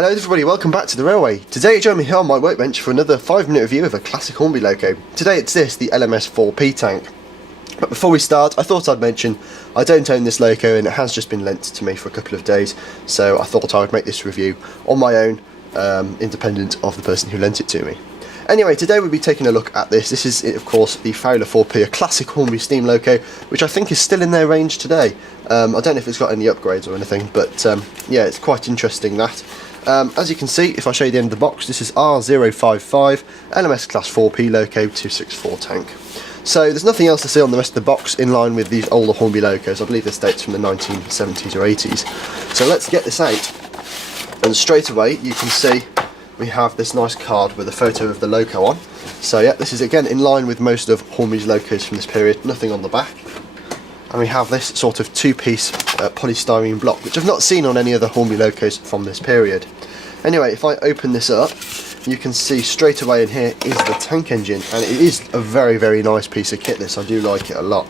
Hello everybody, welcome back to the Railway. Today you join me here on my workbench for another 5-minute review of a classic Hornby loco. Today it's this, the LMS 4P tank. But before we start, I thought I'd mention I don't own this loco and it has just been lent to me for a couple of days, so I thought I would make this review on my own, independent of the person who lent it to me. Anyway, today we'll be taking a look at this. This is, of course, the Fowler 4P, a classic Hornby steam loco, which I think is still in their range today. I don't know if it's got any upgrades or anything, but yeah, it's quite interesting that. As you can see, if I show you the end of the box, this is R055 LMS Class 4P Loco 264 tank. So there's nothing else to see on the rest of the box in line with these older Hornby locos. I believe this dates from the 1970s or 80s. So let's get this out. And straight away you can see we have this nice card with a photo of the loco on. So yeah, this is again in line with most of Hornby's locos from this period, nothing on the back. And we have this sort of two-piece polystyrene block, which I've not seen on any other Hornby locos from this period. Anyway, if I open this up, you can see straight away in here is the tank engine, and it is a very, very nice piece of kit, this. I do like it a lot.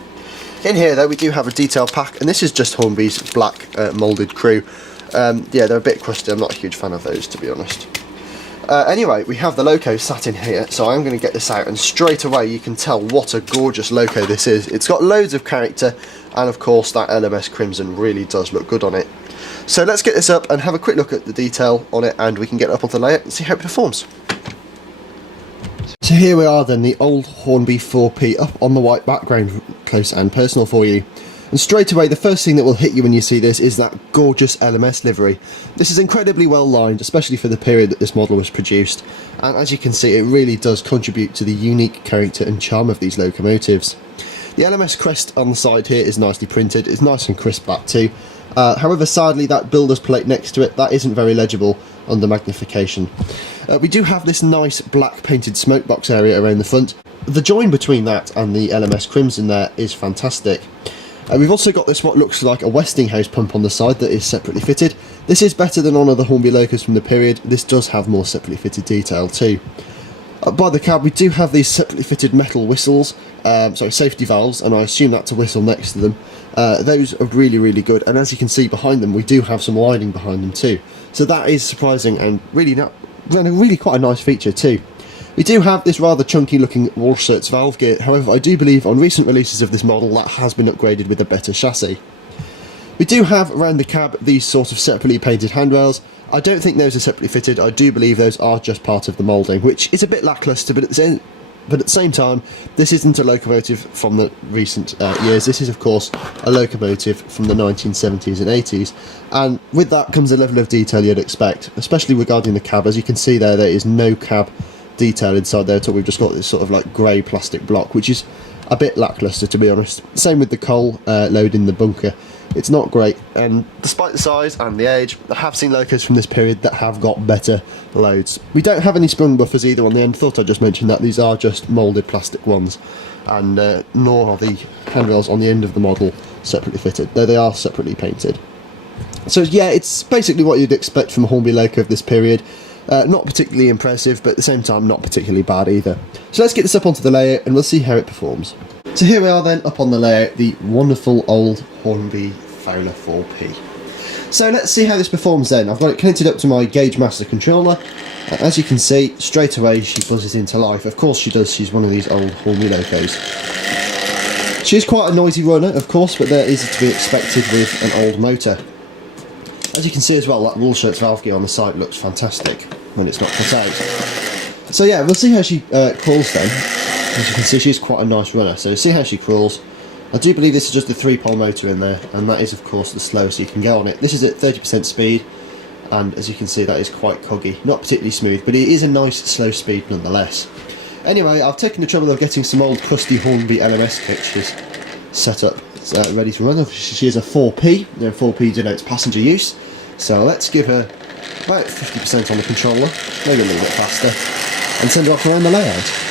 In here, though, we do have a detail pack, and this is just Hornby's black moulded crew. Yeah, they're a bit crusty. I'm not a huge fan of those, to be honest. Anyway, we have the loco sat in here, so I'm going to get this out, and straight away you can tell what a gorgeous loco this is. It's got loads of character, and of course that LMS crimson really does look good on it. So let's get this up and have a quick look at the detail on it, and we can get up onto the layout and see how it performs. So here we are then, the old Hornby 4P up on the white background, close and personal for you. And straight away, the first thing that will hit you when you see this is that gorgeous LMS livery. This is incredibly well lined, especially for the period that this model was produced. And as you can see, it really does contribute to the unique character and charm of these locomotives. The LMS crest on the side here is nicely printed. It's nice and crisp, that too. However, sadly, that builder's plate next to it, that isn't very legible under magnification. We do have this nice black painted smoke box area around the front. The join between that and the LMS crimson there is fantastic. We've also got this what looks like a Westinghouse pump on the side that is separately fitted. This is better than on other Hornby locos from the period. This does have more separately fitted detail too. By the cab we do have these separately fitted metal whistles, safety valves, and I assume that's a whistle next to them. Those are really, really good, and as you can see behind them we do have some lining behind them too. So that is surprising and really quite a nice feature too. We do have this rather chunky looking Walschaerts valve gear, however I do believe on recent releases of this model that has been upgraded with a better chassis. We do have around the cab these sort of separately painted handrails. I don't think those are separately fitted. I do believe those are just part of the moulding, which is a bit lacklustre, but at the same time this isn't a locomotive from the recent years. This is of course a locomotive from the 1970s and 80s, and with that comes a level of detail you'd expect, especially regarding the cab. As you can see there is no cab detail inside there at all. We've just got this sort of like grey plastic block, which is a bit lacklustre, to be honest. Same with the coal load in the bunker. It's not great, and despite the size and the age, I have seen locos from this period that have got better loads. We don't have any sprung buffers either on the end. Thought I'd just mention that. These are just moulded plastic ones, and nor are the handrails on the end of the model separately fitted, though they are separately painted. So yeah, it's basically what you'd expect from a Hornby loco of this period. Not particularly impressive, but at the same time not particularly bad either. So let's get this up onto the layout and we'll see how it performs. So here we are then up on the layout, the wonderful old Hornby Fowler 4P. So let's see how this performs then. I've got it connected up to my Gauge Master controller. As you can see, straight away she buzzes into life. Of course she does, she's one of these old Hornby locos. She is quite a noisy runner, of course, but that is to be expected with an old motor. As you can see as well, that Walschaerts valve gear on the side looks fantastic when it's not put out. So yeah, we'll see how she crawls then. As you can see, she's quite a nice runner, so see how she crawls. I do believe this is just a 3-pole motor in there, and that is of course the slowest you can go on it. This is at 30% speed, and as you can see that is quite coggy. Not particularly smooth, but it is a nice slow speed nonetheless. Anyway, I've taken the trouble of getting some old crusty Hornby LMS kits set up, ready to run. She is a 4P, 4P denotes passenger use, so let's give her about 50% on the controller, maybe a little bit faster, and send her off around the layout.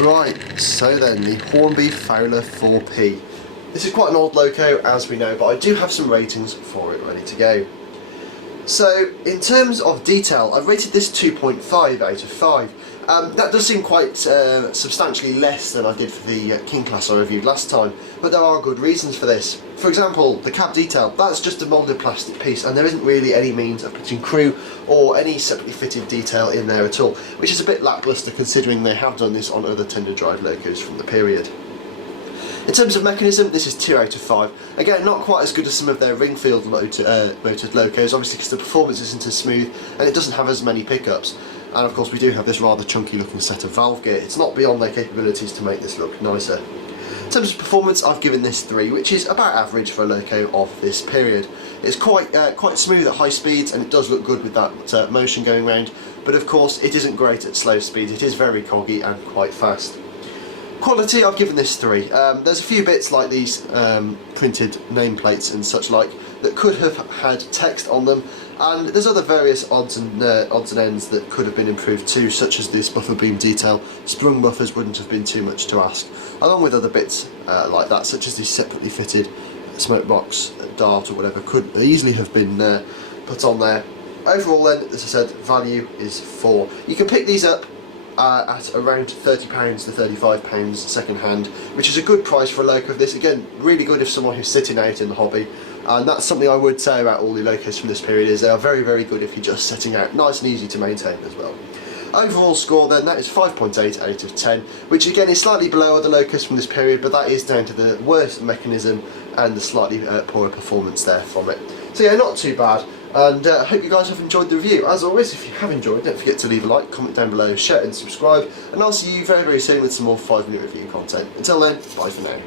Right, so then the Hornby Fowler 4P. This is quite an old loco, as we know, but I do have some ratings for it ready to go. So, in terms of detail, I've rated this 2.5 out of 5. That does seem quite substantially less than I did for the King class I reviewed last time, but there are good reasons for this. For example, the cab detail, that's just a moulded plastic piece, and there isn't really any means of putting crew or any separately fitted detail in there at all, which is a bit lacklustre considering they have done this on other tender-drive locos from the period. In terms of mechanism, this is 2 out of 5. Again, not quite as good as some of their ring-field motored locos, obviously because the performance isn't as smooth and it doesn't have as many pickups. And of course we do have this rather chunky looking set of valve gear. It's not beyond their capabilities to make this look nicer. In terms of performance, I've given this 3, which is about average for a loco of this period. It's quite smooth at high speeds, and it does look good with that motion going round, but of course it isn't great at slow speeds. It is very coggy and quite fast. Quality, I've given this 3. There's a few bits like these printed nameplates and such like that could have had text on them, and there's other various odds and ends that could have been improved too, such as this buffer beam detail. Sprung buffers wouldn't have been too much to ask, along with other bits like that, such as this separately fitted smoke box dart or whatever could easily have been put on there. Overall then, as I said, value is 4. You can pick these up at around £30 to £35 second hand, which is a good price for a loco of this. Again, really good if someone who's sitting out in the hobby, and that's something I would say about all the locos from this period, is they are very, very good if you're just setting out, nice and easy to maintain as well. Overall score then, that is 5.8 out of 10, which again is slightly below other locos from this period, but that is down to the worst mechanism and the slightly poorer performance there from it. So yeah, not too bad. And I hope you guys have enjoyed the review. As always, if you have enjoyed, don't forget to leave a like, comment down below, share and subscribe, and I'll see you very, very soon with some more 5-minute review content. Until then, bye for now.